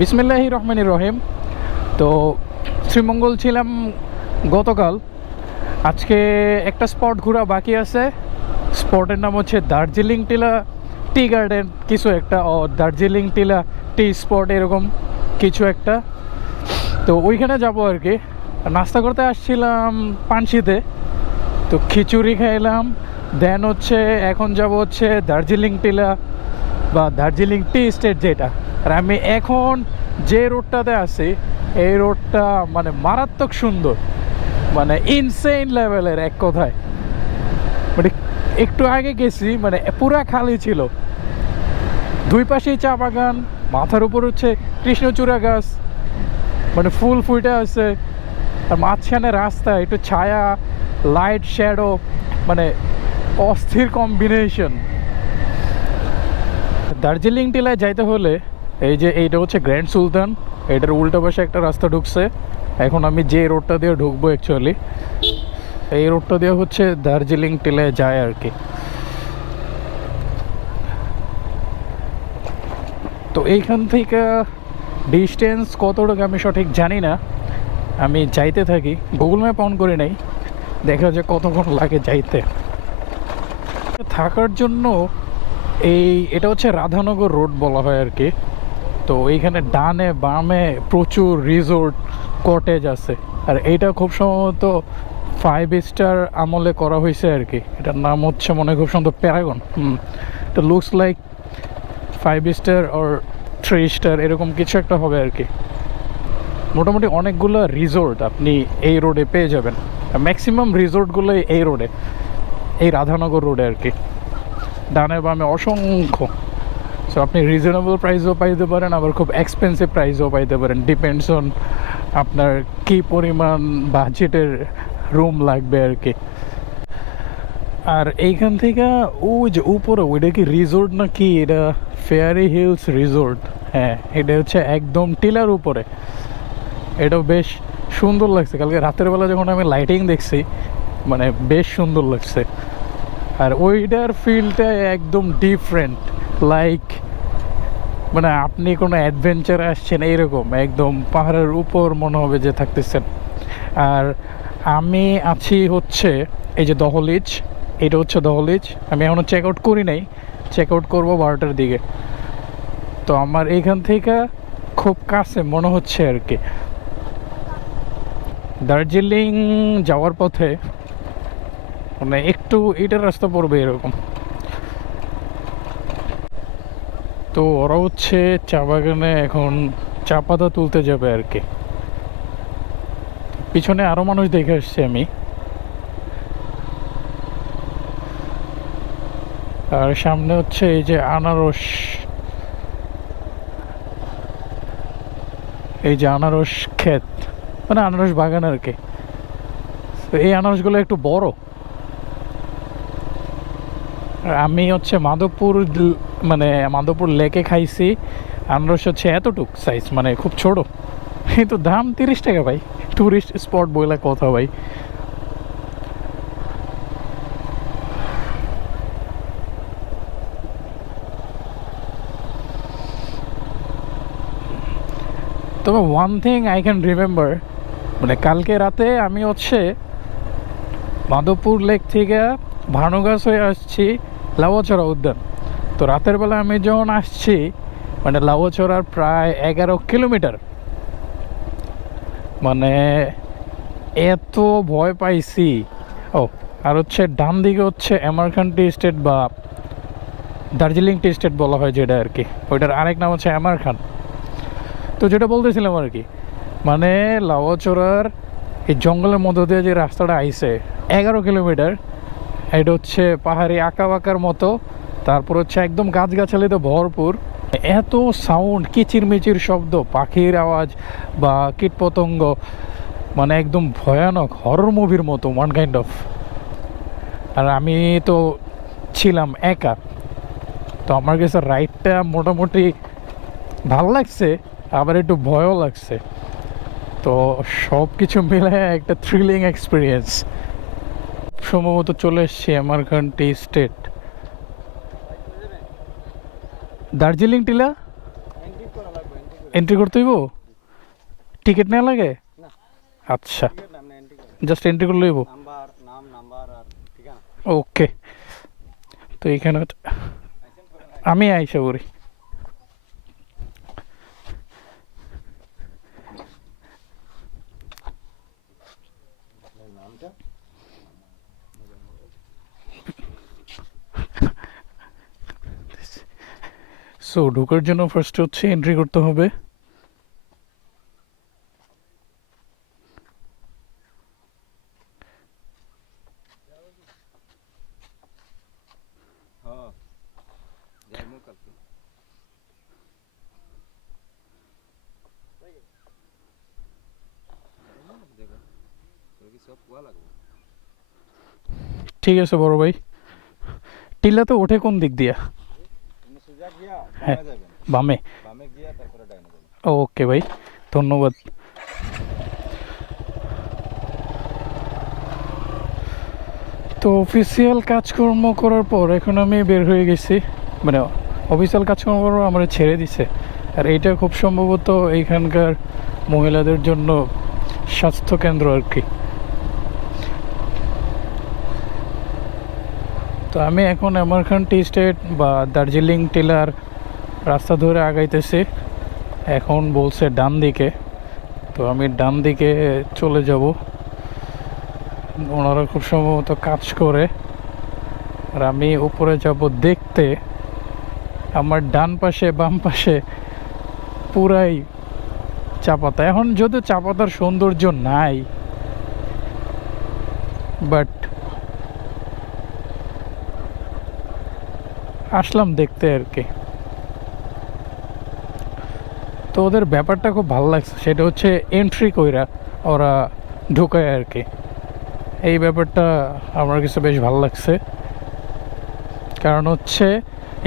বিসমিল্লাহির রহমানির রহিম। তো শ্রীমঙ্গল ছিলাম গতকাল। আজকে একটা স্পট ঘোরা বাকি আছে। স্পটের নাম হচ্ছে দার্জিলিং টিলা টি গার্ডেন, কিছু একটা দার্জিলিং টিলা টি স্পট, এরকম কিছু একটা। তো ওইখানে যাব আর কি। নাস্তা করতে আসছিলাম পানশিতে, তো খিচুড়ি খাইলাম। দেন হচ্ছে এখন যাব হচ্ছে দার্জিলিং টিলা বা দার্জিলিং টি স্টেট যেটা। আর আমি এখন যে রোডটাতে আছি এই রোডটা মানে মারাত্মক সুন্দর, মানে ইনসেইন লেভেলের এক কথায়। মানে একটু আগে গেছি, মানে পুরা খালি ছিল, দুই পাশেই চা বাগান, মাথার উপর হচ্ছে কৃষ্ণচূড়া গাছ, মানে ফুল ফুটে আছে। আর মাঝখানে রাস্তা, একটু ছায়া, লাইট, শ্যাডো, মানে অস্থির কম্বিনেশন। দার্জিলিং টিলায় যাইতে হলে এই যে এইটা হচ্ছে গ্র্যান্ড সুলতান, এটার উল্টো পাশে একটা রাস্তা ঢুকছে। এখন আমি যে রোডটা দিয়ে ঢুকবো অ্যাকচুয়ালি এই রোডটা দিয়ে হচ্ছে দার্জিলিং টিলায় যায় আর কি। তো এইখান থেকে ডিস্টেন্স কতটুকু আমি সঠিক জানি না, আমি যাইতে থাকি, গুগল ম্যাপ অন করে নেই, দেখা যায় কতক্ষণ লাগে যাইতে। থাকার জন্য এটা হচ্ছে রাধানগর রোড বলা হয় আর কি। তো এইখানে ডানে বামে প্রচুর রিসোর্ট, কটেজ আছে। আর এইটা খুব সম্ভবত 5 স্টার আমলে করা হয়েছে আর কি। এটার নাম হচ্ছে মনে হয় খুব সুন্দর প্যারাগন। এটা looks like 5 star or 3 star, এরকম কিছু একটা হবে আর কি। মোটামুটি অনেকগুলো রিসোর্ট আপনি এই রোডে পেয়ে যাবেন। ম্যাক্সিমাম রিসোর্টগুলো এই রোডে, এই রাধানগর রোডে আর কি। ডানে বামে অসংখ্য। সো আপনি রিজনেবল প্রাইসও পাইতে পারেন, আবার খুব এক্সপেন্সিভ প্রাইসও পাইতে পারেন, ডিপেন্ডস অন আপনার কী পরিমাণ বাজেটের রুম লাগবে আর কি। আর এইখান থেকে ওই যে উপরে ওইটা কি রিসোর্ট না কি, এটা ফেয়ারি হিলস রিসোর্ট। হ্যাঁ, এটা হচ্ছে একদম টিলার উপরে। এটাও বেশ সুন্দর লাগছে, কালকে রাতের বেলা যখন আমি লাইটিং দেখছি মানে বেশ সুন্দর লাগছে। আর ওইটার ফিলটা একদম ডিফারেন্ট, লাইক মানে আপনি কোনো অ্যাডভেঞ্চারে আসছেন এইরকম, একদম পাহাড়ের উপর মনে হবে যে থাকতেছেন। আর আমি আছি হচ্ছে এই যে দহলিজ, এটা হচ্ছে দহলিজ। আমি এখনও চেক আউট করি নাই, চেক আউট করবো 12টার দিকে। তো আমার এইখান থেকে খুব কাছে মনে হচ্ছে আর কি। দার্জিলিং যাওয়ার পথে মানে একটু এটার রাস্তা পড়বে এরকম। তো ওরা হচ্ছে চা বাগানে এখন চা পাতা তুলতে যাবে আর কি। পিছনে আরো মানুষ দেখে আসছে আমি। আর সামনে হচ্ছে এই যে আনারস, এই যে আনারস ক্ষেত, মানে আনারস বাগান আর কি। তো এই আনারসগুলো একটু বড়। আমি হচ্ছে মানে মাধবপুর লেকে খাইছি আনারস হচ্ছে এতটুক সাইজ, মানে খুব ছোট, কিন্তু দাম 30 টাকা ভাই। টুরিস্ট স্পট বইলা কথা ভাই। তবে one thing I can remember, মানে কালকে রাতে আমি হচ্ছে মাধবপুর লেক থেকে ভানুগাছ হয়ে আসছি লাউয়াছড়া উদ্যান। তো রাতের বেলা আমি যখন আসছি মানে লাউয়াছড়ার প্রায় 11 কিলোমিটার, মানে এত ভয় পাইছি। ও আর হচ্ছে ডান দিকে হচ্ছে এমারখান টি স্টেট বা দার্জিলিং টি স্টেট বলা হয় যেটা আর কি, ওইটার আরেক নাম হচ্ছে এমারখান। তো যেটা বলতেছিলাম আর কি, মানে লাউয়াছড়ার এই জঙ্গলের মধ্য দিয়ে যে রাস্তাটা আইছে 11 কিলোমিটার, এটা হচ্ছে পাহাড়ি আঁকা বাঁকার মতো, তারপর হচ্ছে একদম গাছগাছালিতে ভরপুর। এত সাউন্ড, কিচিরমিচির শব্দ, পাখির আওয়াজ বা কীটপতঙ্গ, মানে একদম ভয়ানক হরর মুভির মতো ওয়ান কাইন্ড অফ। আর আমি তো ছিলাম একা, তো আমার কাছে রাইডটা মোটামুটি ভালো লাগছে, আবার একটু ভয়ও লাগছে। তো সব কিছু মিলে একটা থ্রিলিং এক্সপিরিয়েন্স। সম্ভবত চলে এসছি এমারখান টি স্টেট। দার্জিলিং টিলা এন্ট্রি করতে হইব? টিকিট নেওয়া লাগে? না আচ্ছা, টিকিট নাম এন্ট্রি করে জাস্ট এন্ট্রি করলে হইব। নাম্বার নাম নাম্বার আর ঠিকানা ওকে, তো এইখানে আমি আইসা করি। আপনার নামটা সো ঢোকার জন্য ফার্স্ট হচ্ছে এন্ট্রি করতে হবে। হ্যাঁ যাইমু কালকে দেখো তোর কি সব পোয়া লাগবে ঠিক আছে বড় ভাই। টিলাতে ওঠে কোন দিক দিয়া? তুমি সোজা গিয়া হ্যাঁ। বামে যাবেন বামে? বামে গিয়া তারপরে ডাইনে যাবেন ওকে ভাই, ধন্যবাদ। তো অফিসিয়াল কাজকর্ম করার পর এখন আমি বের হয়ে গেছি, মানে অফিসিয়াল কাজকর্ম করার পর আমার ছেড়ে দিছে। আর এইটা খুব সম্ভবত এইখানকার মহিলাদের জন্য স্বাস্থ্যকেন্দ্র আর কি। তো আমি এখন আমারখান টি স্টেট বা দার্জিলিং টিলার রাস্তা ধরে আগাইতেছি। এখন বলছে ডান দিকে, তো আমি ডান দিকে চলে যাব। ওনারা খুব সম্ভবত কাজ করে, আর আমি উপরে যাব দেখতে। আমার ডান পাশে বাম পাশে পুরাই চা পাতা। এখন যদিও চা পাতার সৌন্দর্য নাই, বাট আসলাম দেখতে আর কি। তো ওদের ব্যাপারটা খুব ভালো লাগছে, সেটা হচ্ছে এন্ট্রি কইরা ওরা ঢুকায় আর কি। এই ব্যাপারটা আমার কাছে বেশ ভালো লাগছে, কারণ হচ্ছে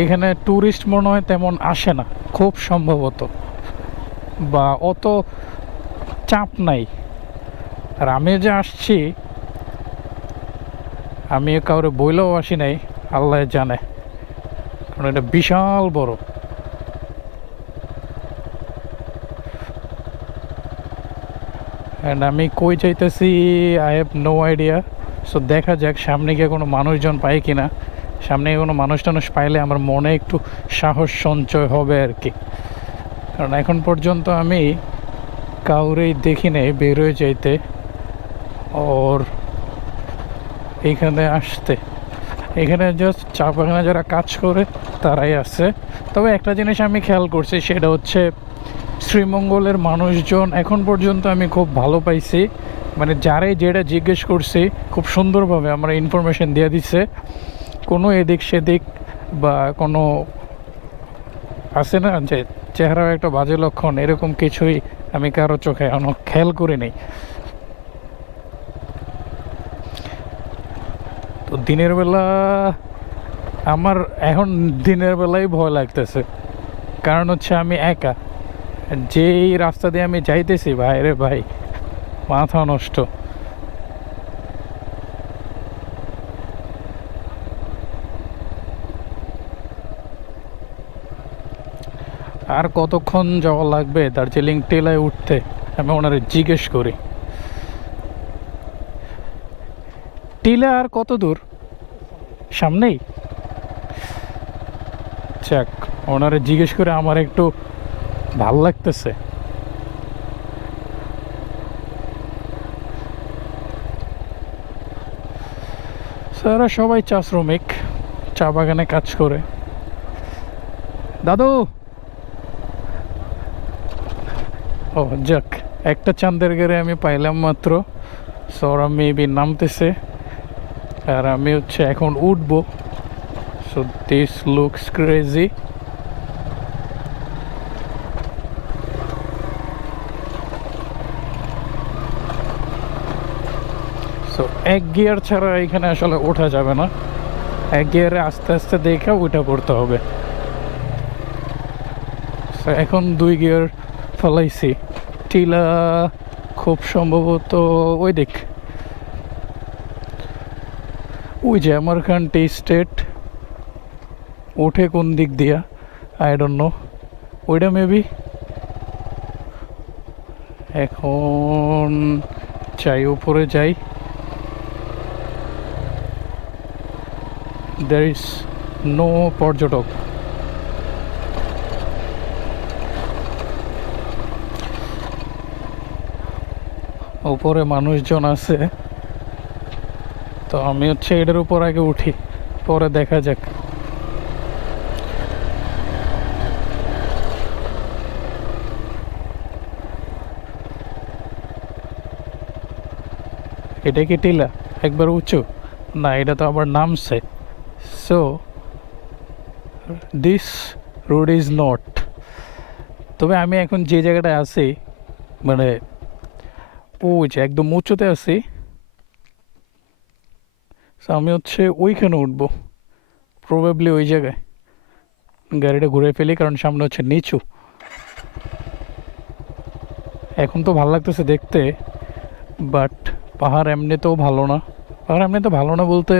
এখানে ট্যুরিস্ট মনে হয় তেমন আসে না খুব সম্ভবত, বা অত চাপ নাই। আর আমি যে আসছি, আমি কাউরে বইলেও আসি নাই, আল্লাহ জানে, কারণ এটা বিশাল বড়। অ্যান্ড আমি কই চাইতেছি I have no idea. So দেখা যাক সামনে গিয়ে কোনো মানুষজন পাই কি না। সামনে গিয়ে কোনো মানুষ টানুষ পাইলে আমার মনে একটু সাহস সঞ্চয় হবে আর কি। কারণ এখন পর্যন্ত আমি কাউরেই দেখি নেই বেরোয় যাইতে ওর এইখানে আসতে। এখানে জাস্ট চা বাগানে যারা কাজ করে তারাই আছে। তবে একটা জিনিস আমি খেয়াল করছি, সেটা হচ্ছে শ্রীমঙ্গলের মানুষজন এখন পর্যন্ত আমি খুব ভালো পাইছি। মানে যারাই যেটা জিজ্ঞেস করছি খুব সুন্দরভাবে আমরা ইনফরমেশন দিয়ে দিচ্ছে। কোনো এদিক সেদিক বা কোনো আছে না যে চেহারাও একটা বাজে লক্ষণ, এরকম কিছুই আমি কারো চোখে এখনো খেয়াল করিনি। তো দিনের বেলা আমার এখন দিনের বেলায় ভয় লাগতেছে, কারণ হচ্ছে আমি একা। যেই রাস্তা দিয়ে আমি যাইতেছি ভাই রে ভাই, মাথা নষ্ট। আর কতক্ষণ যাওয়া লাগবে দার্জিলিং টিলায় উঠতে, আমি ওনারে জিজ্ঞেস করি। টিলা আর কত দূর? সামনেই? যাক, ওনারে জিজ্ঞেস করে আমার একটু ভাল লাগতেছে। স্যারা সবাই চা শ্রমিক, চা বাগানে কাজ করে। দাদু, ও যাক, একটা চাঁদের গেড়ে আমি পাইলাম মাত্র। সো ওরা মেবি নামতেছে, আর আমি হচ্ছে এখন উঠবো। So this looks crazy. So এক গিয়ার ছাড়া এখানে আসলে ওঠা যাবে না, এক গিয়ারে আস্তে আস্তে দেখে উঠে পড়তে হবে। সো এখন 2 গিয়ার ফলাইছি। টিলা খুব সম্ভবত ওই দিক, ওই যে আমারখান টি স্টেট ওঠে কোন দিক দিয়া আই ডোন্ট নো, ওইটা মেবি এখন চাই উপরে যাই। there is no পর্যটক। উপরে মানুষজন আছে, তো আমি হচ্ছে এটার উপর আগে উঠি, পরে দেখা যাক। এটা কি টিলা একবার উঁচু? না, এটা তো আবার নামছে। So this road is not. তবে আমি এখন যে জায়গাটায় আছি, মানে ওই যে একদম উঁচুতে আছি, সো আমি হচ্ছে ওইখানে উঠবো, প্রবাবলি ওই জায়গায় গাড়িটা ঘুরে ফেলি, কারণ সামনে হচ্ছে নিচু। এখন তো ভালো লাগতেছে দেখতে, বাট পাহাড় এমনিতেও ভালো না। পাহাড় এমনিতে ভালো না বলতে,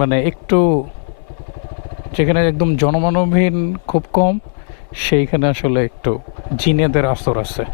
মানে একটু যেখানে একদম জনমানবহীন খুব কম, সেইখানে আসলে একটু জিনেদের আসর আছে।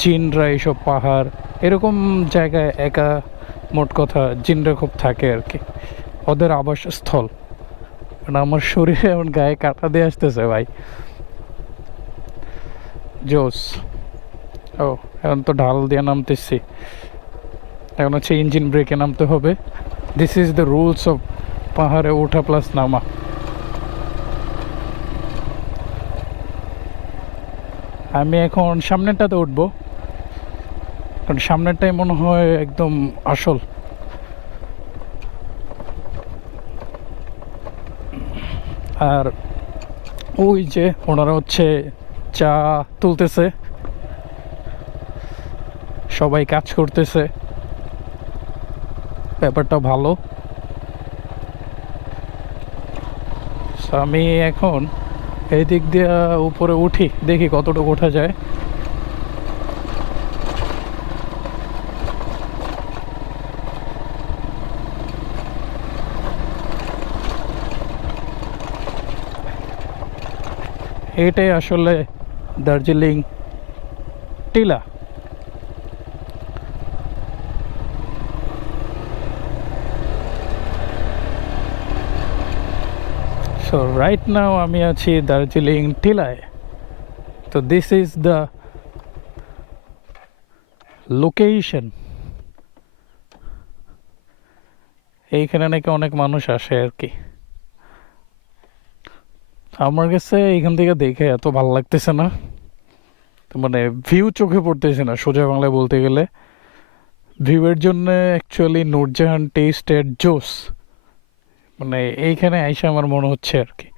জিনরা এইসব পাহাড় এরকম জায়গায় একা, মোট কথা জিনরা খুব থাকে আর কি, ওদের আবাসস্থল। মানে আমার শরীরে এমন গায়ে কাটা দিয়ে আসতেছে ভাই। জোস। ও, এখন তো ঢাল দিয়ে নামতেছি, এখন হচ্ছে ইঞ্জিন ব্রেকে নামতে হবে। This is the rules of পাহাড়ে ওঠা প্লাস নামা। আমি এখন সামনেরটাতে উঠবো, কারণ সামনেরটাই মনে হয় একদম আসল। আর ওই যে ওনারা হচ্ছে চা তুলতেছে, সবাই কাজ করতেছে, ব্যাপারটা ভালো। So, আমি এখন এই দিক দিয়ে উপরে উঠি, দেখি কতটুকু ওঠা যায়। এটাই আসলে দার্জিলিং টিলা। সো রাইট নাও আমি আছি দার্জিলিং টিলায়। তো দিস ইজ দ্য লোকেশন। এইখানে নাকি অনেক মানুষ আসে আর কি। আমার কাছে এইখান থেকে দেখে এত ভালো লাগতেছে না, তো মানে ভিউ চোখে পড়তেছে না সোজা বাংলায় বলতে গেলে। ভিউয়ের জন্য অ্যাকচুয়ালি নূরজাহান টি স্টেট জোস, মানে এইখানে আইসা আমার মনে হচ্ছে আর কি